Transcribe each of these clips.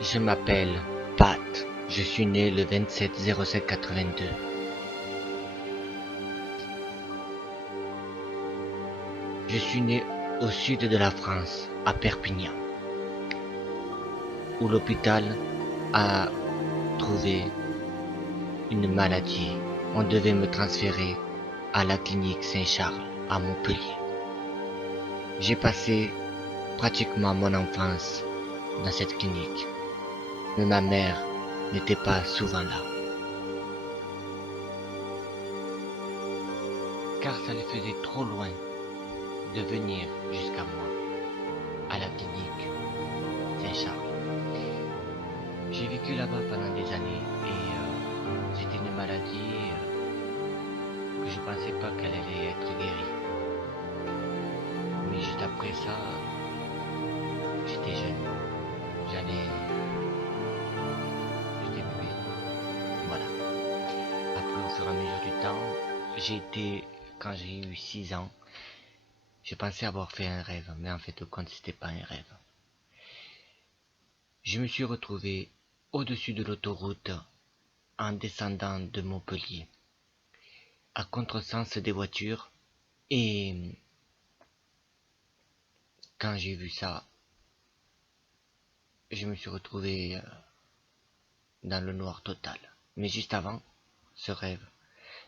Je m'appelle Pat. Je suis né le 27/07/82. Je suis né au sud de la France, à Perpignan, où l'hôpital a trouvé une maladie. On devait me transférer à la clinique Saint-Charles, à Montpellier. J'ai passé pratiquement mon enfance dans cette clinique, mais ma mère n'était pas souvent là, car ça lui faisait trop loin de venir jusqu'à moi, à la clinique Saint-Charles. J'ai vécu là-bas pendant des années et c'était une maladie que je pensais pas qu'elle allait être guérie. Mais juste après ça, j'étais jeune. J'allais... J'étais bébé. Voilà. Après, au fur et à mesure du temps, quand j'ai eu 6 ans, je pensais avoir fait un rêve, mais en fait, au compte, c'était pas un rêve. Je me suis retrouvé au-dessus de l'autoroute en descendant de Montpellier, à contresens des voitures, et quand j'ai vu ça, je me suis retrouvé dans le noir total. Mais juste avant ce rêve,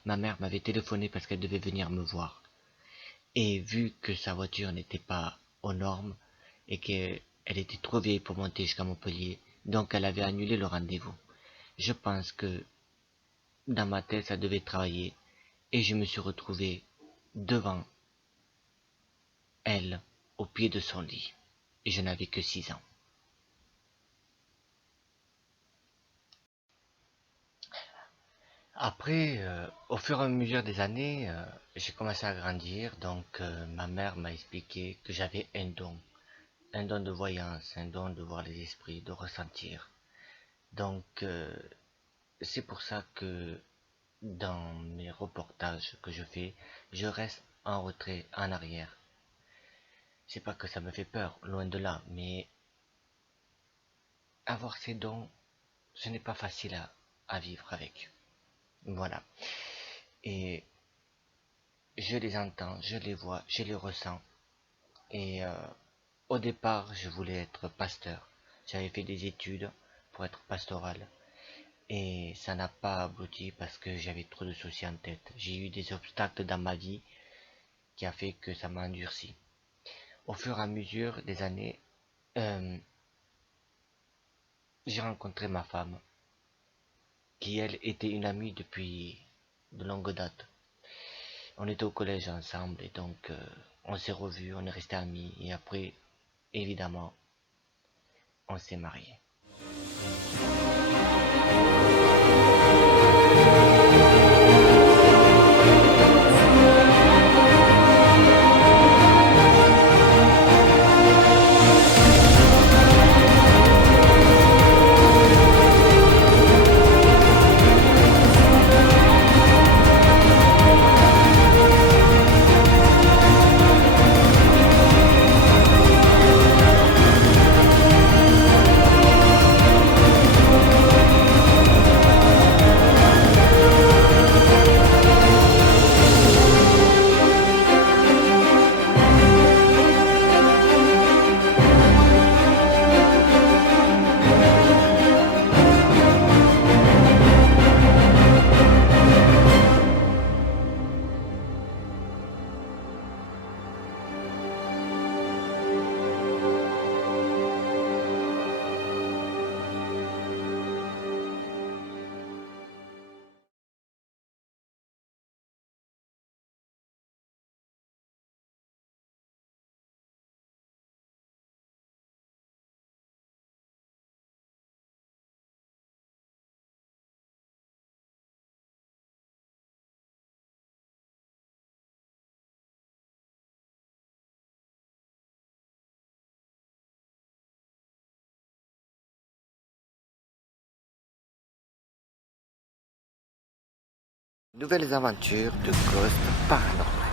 ma mère m'avait téléphoné parce qu'elle devait venir me voir. Et vu que sa voiture n'était pas aux normes et qu'elle était trop vieille pour monter jusqu'à Montpellier, donc elle avait annulé le rendez-vous. Je pense que dans ma tête ça devait travailler et je me suis retrouvé devant elle, au pied de son lit. Et je n'avais que 6 ans. Après, au fur et à mesure des années, j'ai commencé à grandir, donc ma mère m'a expliqué que j'avais un don de voyance, un don de voir les esprits, de ressentir. Donc, c'est pour ça que dans mes reportages que je fais, je reste en retrait, en arrière. C'est pas que ça me fait peur, loin de là, mais avoir ces dons, ce n'est pas facile à vivre avec. Voilà. Et je les entends, je les vois, je les ressens. Et au départ, je voulais être pasteur. J'avais fait des études pour être pastoral. Et ça n'a pas abouti parce que j'avais trop de soucis en tête. J'ai eu des obstacles dans ma vie qui a fait que ça m'a endurci. Au fur et à mesure des années, euh, j'ai rencontré ma femme, qui elle était une amie depuis de longue date. On était au collège ensemble et donc on s'est revus, on est restés amis et après, évidemment, on s'est mariés. Nouvelles aventures de Ghost Paranormal.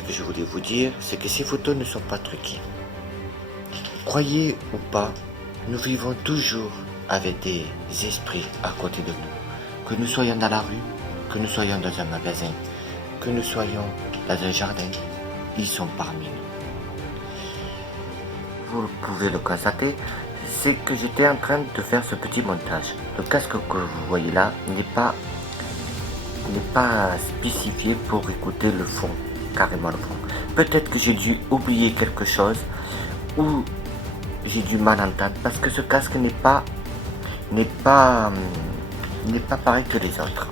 ce que je voulais vous dire, c'est que ces photos ne sont pas truquées. Croyez ou pas, nous vivons toujours avec des esprits à côté de nous. Que nous soyons dans la rue, que nous soyons dans un magasin, que nous soyons dans un jardin, ils sont parmi nous. Vous pouvez le constater, c'est que j'étais en train de faire ce petit montage. Le casque que vous voyez là n'est pas spécifié pour écouter le fond, carrément le fond. Peut-être que j'ai dû oublier quelque chose ou j'ai du mal entendre parce que ce casque n'est pas pareil que les autres.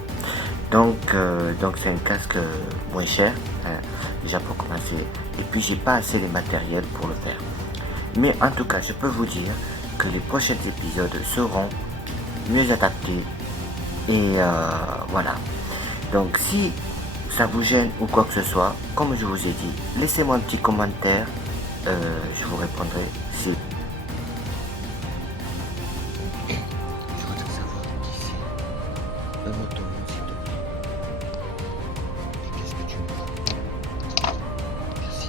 Donc c'est un casque moins cher, hein, déjà pour commencer. Et puis j'ai pas assez de matériel pour le faire. Mais en tout cas, je peux vous dire que les prochains épisodes seront mieux adaptés. Et voilà. Donc si ça vous gêne ou quoi que ce soit, comme je vous ai dit, laissez-moi un petit commentaire. Je vous répondrai. Si je voudrais savoir qui c'est. Un moto, s'il te plaît. Et qu'est-ce que tu me dis? Merci.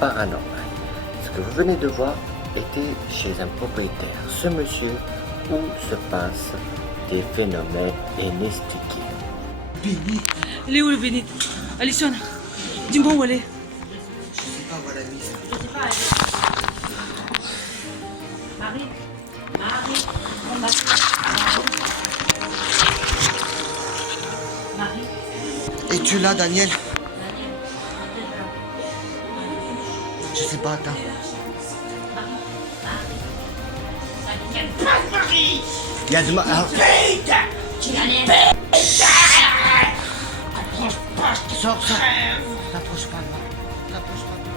Paranormal. Ce que vous venez de voir était chez un propriétaire. Ce monsieur où se passent des phénomènes inexpliqués. Béni, Elle est où le bénite? Alison, dis-moi où elle est. je sais pas où elle a mis ça. Je sais pas, Marie, on va... Marie, Es-tu là, Daniel? Je sais pas, attends. Il y a de ma... Ah, sors, sors. T'approche pas de moi. T'approche pas de moi.